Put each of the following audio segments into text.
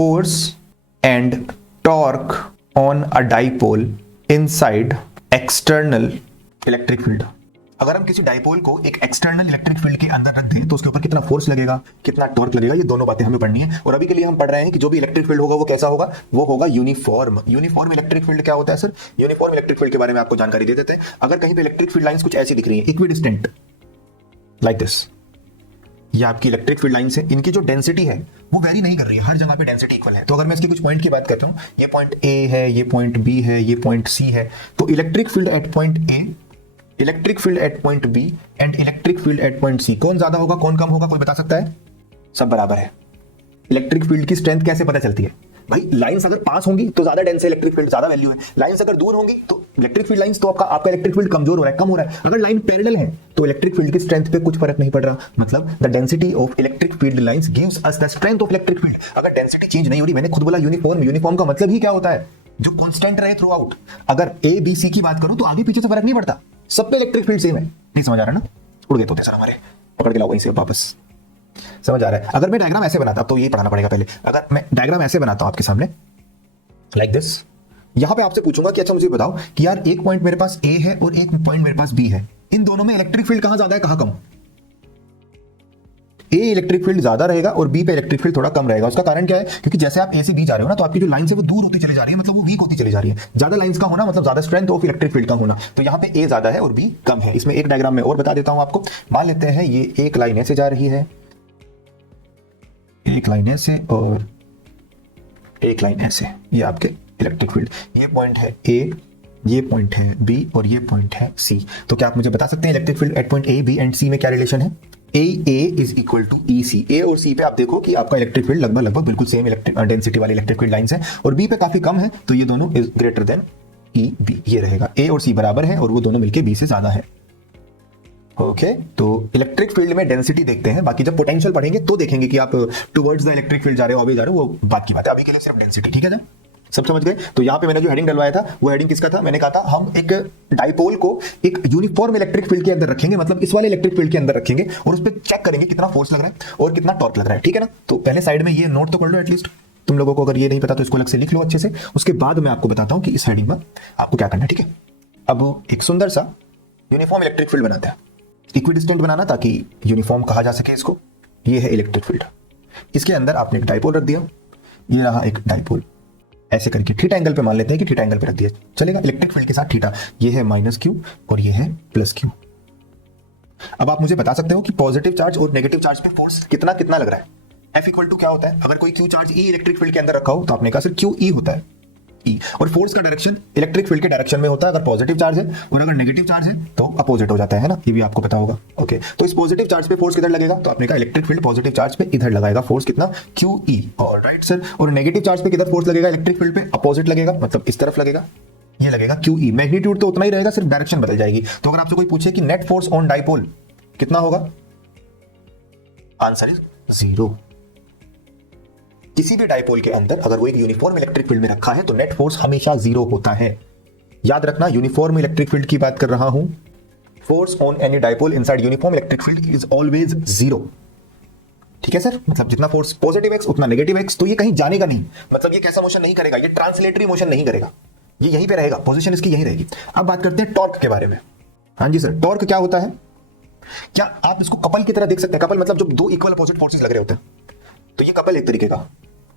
force and torque on a dipole inside external electric field। अगर हम किसी dipole को एक एक्सटर्नल इलेक्ट्रिक फील्ड के अंदर रख दें तो उसके ऊपर कितना फोर्स लगेगा, कितना टॉर्क लगेगा, ये दोनों बातें हमें पढ़नी है। और अभी के लिए हम पढ़ रहे हैं कि जो भी इलेक्ट्रिक फील्ड होगा वो कैसा होगा, वो होगा यूनिफॉर्म। यूनिफॉर्म इलेक्ट्रिक फील्ड क्या होता है सर? यूनिफॉर्म इलेक्ट्रिक फील्ड के बारे में आपको जानकारी दे देते हैं। अगर कहीं पे इलेक्ट्रिक फील्ड लाइंस कुछ ऐसी दिख रही है, इक्विडिस्टेंट लाइक दिस, ये आपकी इलेक्ट्रिक फील्ड लाइंस है, इनकी जो डेंसिटी है वो वेरी नहीं कर रही है, हर जगह पे डेंसिटी इक्वल है। तो अगर मैं इसके कुछ पॉइंट की बात करता हूं, ये पॉइंट ए है, ये पॉइंट बी है, ये पॉइंट सी है, तो electric field at point A, electric field at point B and electric field at point C, कौन ज्यादा होगा कौन कम होगा, कोई बता सकता है? सब बराबर है। इलेक्ट्रिक फील्ड की स्ट्रेंथ कैसे पता चलती है भाई? लाइंस अगर पास होंगी तो ज्यादा डेंस है, इलेक्ट्रिक फील्ड ज्यादा वैल्यू है। लाइंस अगर दूर होंगी तो इलेक्ट्रिक फील्ड लाइंस, तो आपका इलेक्ट्रिक फील्ड कमजोर हो रहा है, कम हो रहा है। अगर लाइन पैरेलल है तो इलेक्ट्रिक फील्ड की स्ट्रेंथ पे कुछ फर्क नहीं पड़ रहा। मतलब the density of electric field lines gives us the strength of electric field. अगर डेंसिटी चेंज नहीं हो रही, मैंने खुद बोला यूनिफॉर्म, यूनिफॉर्म का मतलब ही क्या होता है? जो कांस्टेंट रहे थ्रू आउट। अगर ए बी सी की बात करूं तो आगे पीछे से फर्क नहीं पड़ता, सब पे इलेक्ट्रिक फील्ड सेम है। नहीं समझ आ रहा ना? उड़ गए तोते सर हमारे, पकड़ के लाओ वहीं से वापस। समझ आ रहा है? अगर मैं डायग्राम ऐसे बनाता, अब तो ये पढ़ाना पड़ेगा पहले। अगर मैं डायग्राम ऐसे बनाता हूं आपके सामने लाइक दिस, यहां पे आपसे पूछूंगा कि अच्छा मुझे बताओ कि यार एक पॉइंट मेरे पास ए है और एक पॉइंट मेरे पास बी है, इन दोनों में इलेक्ट्रिक फील्ड कहां ज्यादा है कहां कम? ए इलेक्ट्रिक फील्ड ज्यादा रहेगा और बी पे इलेक्ट्रिक फील्ड थोड़ा कम रहेगा। उसका कारण क्या है? क्योंकि जैसे आप ए से बी जा रहे हो ना, तो आपकी जो लाइन है वो दूर होती चली जा रही है, मतलब वो वीक होती चली जा रही है। ज्यादा लाइंस का होना मतलब ज्यादा स्ट्रेंथ ऑफ इलेक्ट्रिक फील्ड का होना। तो यहाँ पे ए ज्यादा है और बी कम है। इसमें एक डायग्राम में और बता देता हूं आपको। मान लेते हैं ये एक लाइन ऐसे जा रही है, एक लाइन ऐसे और एक लाइन ऐसे, ये आपके इलेक्ट्रिक फील्ड। ये पॉइंट है ए, ये पॉइंट है बी और ये पॉइंट है सी। तो क्या आप मुझे बता सकते हैं electric field at point A B and C में क्या रिलेशन है? A is equal to E C. A और सी पे आप देखो कि आपका इलेक्ट्रिक फील्ड लगभग बिल्कुल सेम इलेक्ट्रिक डेंसिटी वाली इलेक्ट्रिक फील्ड लाइंस है, और बी पे काफी कम है, तो ये दोनों is greater than E B. ये रहेगा ए और सी बराबर है और वो दोनों मिलके बी से ज्यादा है। ओके, तो इलेक्ट्रिक फील्ड में डेंसिटी देखते हैं, बाकी जब पोटेंशियल पढ़ेंगे तो देखेंगे कि आप टुवर्ड्स द इलेक्ट्रिक फील्ड जा रहे हो, अभी जा रहे हो, वो बात की बात है। अभी के लिए सिर्फ डेंसिटी, ठीक है ना? सब समझ गए? तो यहाँ पे मैंने जो हेडिंग डलवाया था वो हेडिंग किसका था? मैंने कहा था हम एक डाइपोल को एक यूनिफॉर्म इलेक्ट्रिक फील्ड के अंदर रखेंगे, मतलब इस वाले इलेक्ट्रिक फील्ड के अंदर रखेंगे और उस पर चेक करेंगे कितना फोर्स लग रहा है और कितना टॉर्क लग रहा है, ठीक है ना? तो पहले साइड में ये नोट तो कर लो एटलीस्ट, तुम लोगों को अगर ये नहीं पता तो इसको अलग से लिख लो अच्छे से। उसके बाद मैं आपको बताता हूं कि इस हेडिंग में आपको क्या करना है, ठीक है? अब एक सुंदर सा यूनिफॉर्म इलेक्ट्रिक फील्ड बनाते हैं, इक्विडिस्टेंट बनाना ताकि यूनिफॉर्म कहा जा सके इसको। ये है इलेक्ट्रिक फील्ड, इसके अंदर आपने एक डाइपोल रख दिया, ये रहा एक डाइपोल, ऐसे करके थीटा एंगल पे मान लेते हैं कि थीटा एंगल पे रख दिया, चलेगा? इलेक्ट्रिक फील्ड के साथ थीटा, ये है माइनस क्यू और ये है प्लस क्यू। अब आप मुझे बता सकते हो कि पॉजिटिव चार्ज और नेगेटिव चार्ज पे फोर्स कितना कितना लग रहा है? एफ इक्वल टू क्या होता है? अगर कोई क्यू चार्ज ई इलेक्ट्रिक फील्ड के अंदर रखा हो तो आपने कहा सर क्यू ई होता है ई, और फोर्स का डायरेक्शन इलेक्ट्रिक फील्ड के डायरेक्शन में होता है। अगर पॉजिटिव चार्ज है और अगर नेगेटिव चार्ज है तो अपोजिट हो जाता है ना, ये भी आपको पता होगा। ओके, तो इस पॉजिटिव चार्ज पे फोर्स किधर लगेगा? तो आपने कहा इलेक्ट्रिक फील्ड पॉजिटिव चार्ज पे इधर लगाएगा फोर्स, कितना? Q E. ऑलराइट सर, और नेगेटिव चार्ज पे किधर फोर्स लगेगा? इलेक्ट्रिक फील्ड पे अपोजिट लगेगा, मतलब इस तरफ लगेगा, ये लगेगा क्यू ई। मैग्नीट्यूड तो उतना ही रहेगा, सिर्फ डायरेक्शन बदल जाएगी। तो अगर आपसे कोई पूछे कि नेट फोर्स ऑन डाइपोल कितना होगा, आंसर इज 0। किसी भी डाइपोल के अंदर अगर वो एक यूनिफॉर्म इलेक्ट्रिक फील्ड में रखा है तो नेट फोर्स हमेशा 0 होता है। याद रखना, यूनिफॉर्म इलेक्ट्रिक फील्ड की बात कर रहा हूं। Force on any dipole inside uniform electric field is always 0, ठीक है सर? मतलब जितना फोर्स पॉजिटिव एक्स उतना नेगेटिव एक्स, तो ये कहीं जानेगा नहीं, मतलब ये कैसा मोशन नहीं करेगा, ये ट्रांसलेटरी मोशन नहीं करेगा, ये यहीं पे रहेगा, पोजीशन इसकी यहीं रहेगी। अब बात करते हैं टॉर्क के बारे में। हाँ जी सर, टॉर्क क्या होता है? क्या आप इसको कपल की तरह देख सकते हैं? कपल मतलब जब दो इक्वल अपोजिट फोर्सेस लग रहे होते हैं, तो ये कपल एक तरीके का।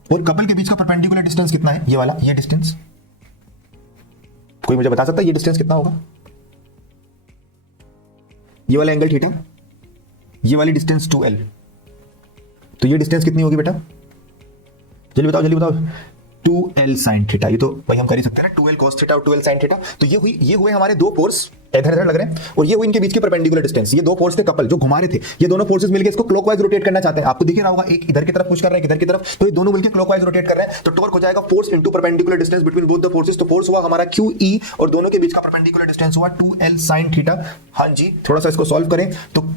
और कपल के बीच का परपेंडिकुलर डिस्टेंस कितना है? ये वाला, ये डिस्टेंस, कोई मुझे बता सकता है ये डिस्टेंस कितना होगा? ये वाला एंगल थीटा, ये वाली डिस्टेंस 2l, तो ये डिस्टेंस कितनी होगी बेटा? जल्दी बताओ जल्दी बताओ। 2l sin थीटा, ये तो भाई हम कर ही सकते हैं ना, 2l cos थीटा और 2l sin थीटा। तो ये हुए हमारे दो फोर्स इधर इधर लग रहे हैं, और ये हुई इनके बीच की परपेंडिकुलर डिस्टेंस। ये दो फोर्स थे कपल जो घुमा रहे थे, ये दोनों फोर्सेस मिलकर इसको क्लॉकवाइज रोटेट करना चाहते हैं। आपको दिख रहा होगा, एक इधर की तरफ पुश कर रहा है, इधर की तरफ, तो ये दोनों मिलकर क्लॉकवाइज रोटेट कर रहे हैं। तो टॉर्क हो जाएगा force into perpendicular distance between both the forces. तो फोर्स हुआ हमारा QE और दोनों के बीच का परपेंडिकुलर डिस्टेंस हुआ 2l sin थीटा। हाँ जी, थोड़ा सा इसको सॉल्व करें तो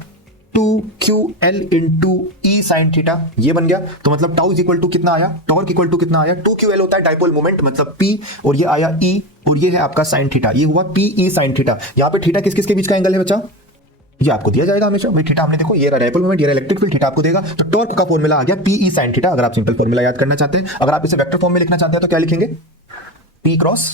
2QL इंटू ई साइन थीटा ये बन गया। तो मतलब टाउ इज इक्वल टू कितना आया? टॉर्क इक्वल टू कितना आया? 2QL होता है डाइपोल मोमेंट, मतलब P, और ये आया E, और ये है आपका साइन थीटा, ये हुआ PE साइन थीटा। यहां पे थीटा किस किस के बीच का एंगल है बच्चा? ये आपको दिया जाएगा हमेशा भाई थीटा। हमने देखो ये रहा डायपोल मोमेंट, ये रहा इलेक्ट्रिक फील्ड, थीटा आपको देगा। तो टॉर्क का फॉर्मूला आ गया पीई साइन थीटा। अगर आप सिंपल फॉर्मूला याद करना चाहते हैं, अगर आप इसे वेक्टर फॉर्म में लिखना चाहते हैं तो क्या लिखेंगे, पी क्रॉस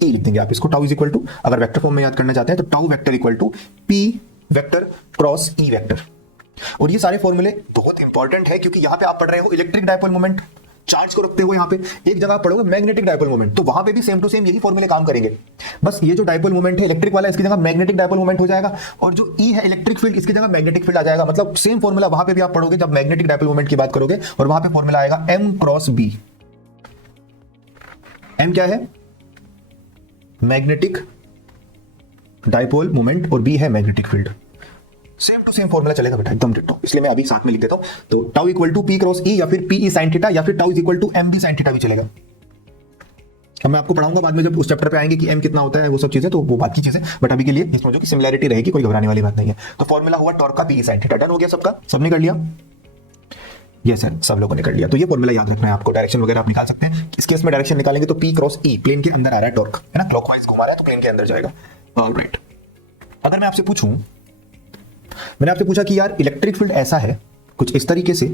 ई लिख देंगे आप इसको। टाउ इज इक्वल टू, अगर वेक्टर फॉर्म में याद करना चाहते हैं तो tau vector equal to P vector cross E vector. और ये सारे फॉर्मूले बहुत इंपॉर्टेंट है क्योंकि यहां पे आप पढ़ रहे हो इलेक्ट्रिक डायपोल मोमेंट, चार्ज को रखते हुए यहाँ पे एक जगह आप पढ़ोगे मैग्नेटिक डायपोल मोमेंट, तो वहां पे भी सेम टू सेम यही फॉर्मूले काम करेंगे। बस ये जो डायपोल मोमेंट है इलेक्ट्रिक वाला, इसकी जगह मैग्नेटिक डायपोल मोमेंट हो जाएगा, और जो ई है इलेक्ट्रिक फील्ड, इसकी जगह मैग्नेटिक फील्ड आ जाएगा। मतलब सेम फॉर्मूला वहां पे भी आप पढ़ोगे जब मैग्नेटिक डायपोल मोमेंट की बात करोगे, और वहां पे फॉर्मूला आएगा एम क्रॉस बी। एम क्या है, मैग्नेटिक डायपोल मोमेंट, और बी है magnetic field. Same to same formula चलेगा बेटा, एकदम डिट्टो। इसलिए मैं अभी साथ में लिख देता हूं। तो tau equal to P cross E, या फिर पी ई साइन थीटा, या फिर tau is equal to M B sine theta भी चलेगा। अब मैं आपको पढ़ाऊंगा बाद में जब उस चैप्टर पे आएंगे कि एम कितना होता है, वो सब चीजें, तो वो बात की चीजें। बट अभी के लिए समझो कि सिमिलैरिटी रहेगी, कोई घबराने वाली बात नहीं है। तो फॉर्मूला हुआ टॉर्क का P E sine theta. Done हो गया सबका, सबने कर लिया? यस सर, सब लोगों ने कर लिया। तो ये फॉर्मूला याद रखना है आपको, डायरेक्शन वगैरह आप निकाल सकते हैं। इस केस में डायरेक्शन निकालेंगे तो पी क्रॉस ई, प्लेन के अंदर आ रहा है टॉर्क, है ना, क्लॉकवाइज घुमा रहा है तो प्लेन के अंदर जाएगा। ऑलराइट, अगर मैं आपसे पूछूं, मैंने आपसे पूछा कि यार इलेक्ट्रिक फील्ड ऐसा है कुछ इस तरीके से,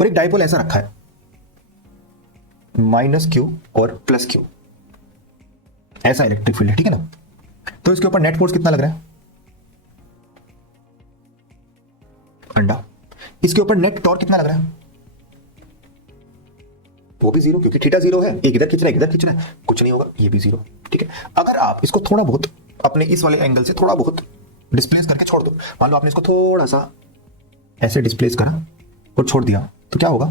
और एक डायपोल ऐसा रखा है माइनस क्यू और प्लस क्यू, ऐसा इलेक्ट्रिक फील्ड है, ठीक है ना। तो इसके ऊपर नेट फोर्स कितना लग रहा है, अंडा। इसके ऊपर नेट टॉर्क कितना लग रहा है, वो भी जीरो, क्योंकि थीटा जीरो है। एक इधर खींच रहा है, एक इधर खींच रहा है, कुछ नहीं होगा, ये भी जीरो, ठीक है। अगर आप इसको थोड़ा बहुत अपने इस वाले एंगल से थोड़ा बहुत डिस्प्लेस करके छोड़ दो, मान लो आपने इसको थोड़ा सा ऐसे डिस्प्लेस करा और छोड़ दिया, तो क्या होगा,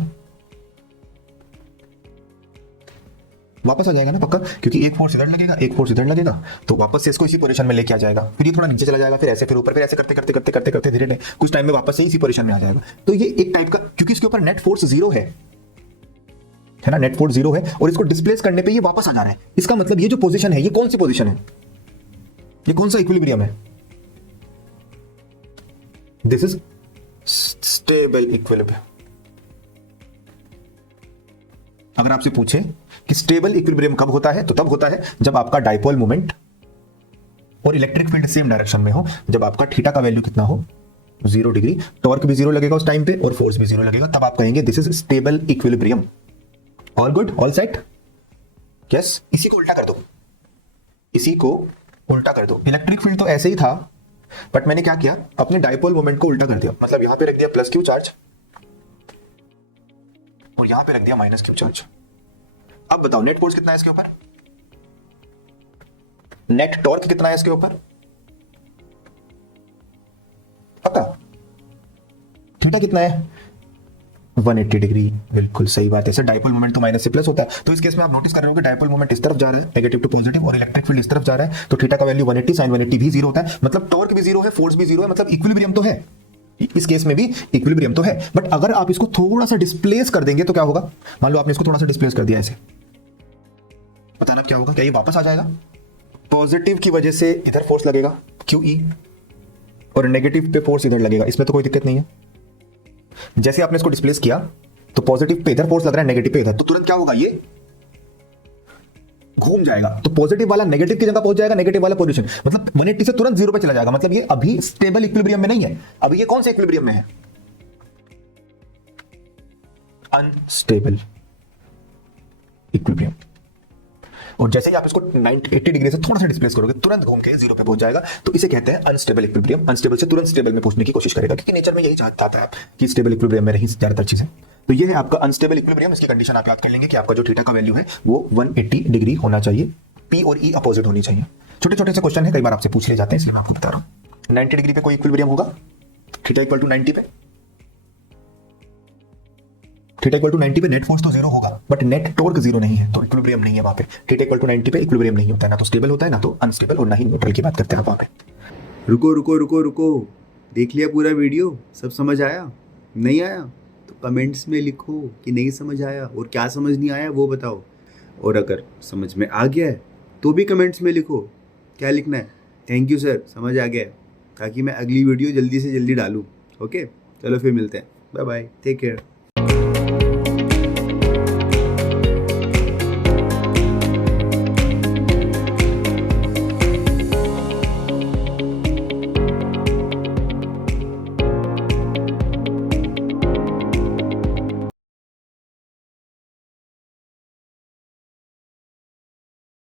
वापस आ जाएगा ना पक्का, क्योंकि एक फोर्स इधर लगेगा, एक फोर्स इधर लगेगा, तो वापस से इसको इसी पोजीशन में लेके आ जाएगा। फिर ये थोड़ा नीचे चला जाएगा, फिर ऐसे, फिर ऊपर, फिर ऐसे करते करते करते करते करते धीरे कुछ टाइम में वापस से इसी पोजीशन में आ जाएगा। तो ये एक टाइप का, क्योंकि इसके ऊपर नेट फोर्स जीरो है ना, नेट फोर्स जीरो है, और इसको डिस्प्लेस करने पे ये वापस आ जा रहा है। इसका मतलब ये जो पोजीशन है, ये कौन सी पोजीशन है, ये कौन सा इक्विलिब्रियम है, दिस इज स्टेबल इक्विलिब्रियम। अगर आपसे पूछे कि स्टेबल इक्विलिब्रियम कब होता है, तो तब होता है जब आपका डायपोल मोमेंट और इलेक्ट्रिक फील्ड सेम डायरेक्शन में हो, जब आपका थीटा का वैल्यू कितना हो, 0 डिग्री, टॉर्क भी 0 लगेगा उस टाइम पे, और फोर्स भी 0 लगेगा, तब आप कहेंगे this is stable equilibrium. All good, all set, yes. इसी को उल्टा कर दो, इसी को उल्टा कर दो। इलेक्ट्रिक फील्ड तो ऐसे ही था, बट मैंने क्या किया, अपने डायपोल मोमेंट को उल्टा कर दिया। मतलब यहां पे रख दिया प्लस क्यू चार्ज, और यहां पे रख दिया माइनस क्यू चार्ज। अब बताओ नेट फोर्स कितना है इसके ऊपर, नेट टॉर्क कितना है इसके ऊपर, पता, थीटा कितना है, 180 डिग्री। बिल्कुल सही बात है सर, डायपोल मोमेंट तो माइनस से प्लस होता है। तो इस केस में आप नोटिस कर रहे हो कि डायपोल मोमेंट इस तरफ जा रहा है, नेगेटिव टू पॉजिटिव, और इलेक्ट्रिक फील्ड इस तरफ जा रहा है, तो थीटा का वैल्यू 180, साइन 180 भी 0 होता है। मतलब टॉर्क भी 0 है, फोर्स भी 0 है, मतलब इक्विलिब्रियम तो है, इस केस में भी इक्विलिब्रियम तो है। बट अगर आप इसको थोड़ा सा डिस्प्लेस कर देंगे तो क्या होगा, मान लो आपने इसको थोड़ा सा डिस्प्लेस कर दिया ऐसे, बताना क्या होगा, क्या ये वापस आ जाएगा, पॉजिटिव की वजह से इधर फोर्स लगेगा QE, और नेगेटिव पे फोर्स इधर लगेगा, इसमें तो कोई दिक्कत नहीं है। जैसे आपने इसको डिस्प्लेस किया तो पॉजिटिव पे इधर फोर्स लग रहा है, नेगेटिव पे इधर, तो तुरंत क्या होगा, ये घूम जाएगा, तो पॉजिटिव वाला नेगेटिव की जगह पहुंच जाएगा, नेगेटिव वाला पोजीशन, मतलब 180 से तुरंत 0 पे चला जाएगा। मतलब ये अभी स्टेबल इक्विलिब्रियम में नहीं है, अभी ये कौन से इक्विलिब्रियम में है, अनस्टेबल इक्विलिब्रियम। और जैसे ही आप इसको 80 डिग्री से थोड़ा सा डिस्प्लेस करोगे, तुरंत घूम के 0 पे पहुंच जाएगा। तो इसे कहते हैं अनस्टेबल इक्विलिब्रियम। अनस्टेबल से तुरंत स्टेबल में पहुंचने की कोशिश करेगा, क्योंकि नेचर में यही चाहता है कि स्टेबल इक्विलिब्रियम में रही ज्यादातर चीजें। तो ये है आपका अनस्टेबल इक्विलिब्रियम। इसकी कंडीशन आप याद कर लेंगे कि आपका जो थीटा का वैल्यू है वो 180 डिग्री होना चाहिए, पी और ई अपोजिट होनी चाहिए। छोटे छोटे से क्वेश्चन है, कई बार आपसे पूछ ले जाते हैं, इसलिए मैं आपको बता रहा हूं। 90 डिग्री पे कोई इक्विलिब्रियम होगा, थीटा इक्वल टू 90 पे, थीटा इक्वल टू 90 पे नेट फोर्स तो 0 होगा, बट नेट टॉर्क 0 नहीं है, तो इक्विलिब्रियम नहीं है वहां पे। थीटा इक्वल टू 90 पे इक्विलिब्रियम नहीं होता है, ना तो स्टेबल होता है, ना तो अनस्टेबल, और ना ही न्यूट्रल की बात करते हैं वहां पे। रुको रुको रुको रुको, देख लिया पूरा वीडियो, सब समझ आया? नहीं आया तो कमेंट्स में लिखो कि नहीं समझ आया, और क्या समझ नहीं आया वो बताओ। और अगर समझ में आ गया है तो भी कमेंट्स में लिखो। क्या लिखना है? थैंक यू सर, समझ आ गया, ताकि मैं अगली वीडियो जल्दी से जल्दी डालूँ। ओके, चलो फिर मिलते हैं, बाय बाय, टेक केयर।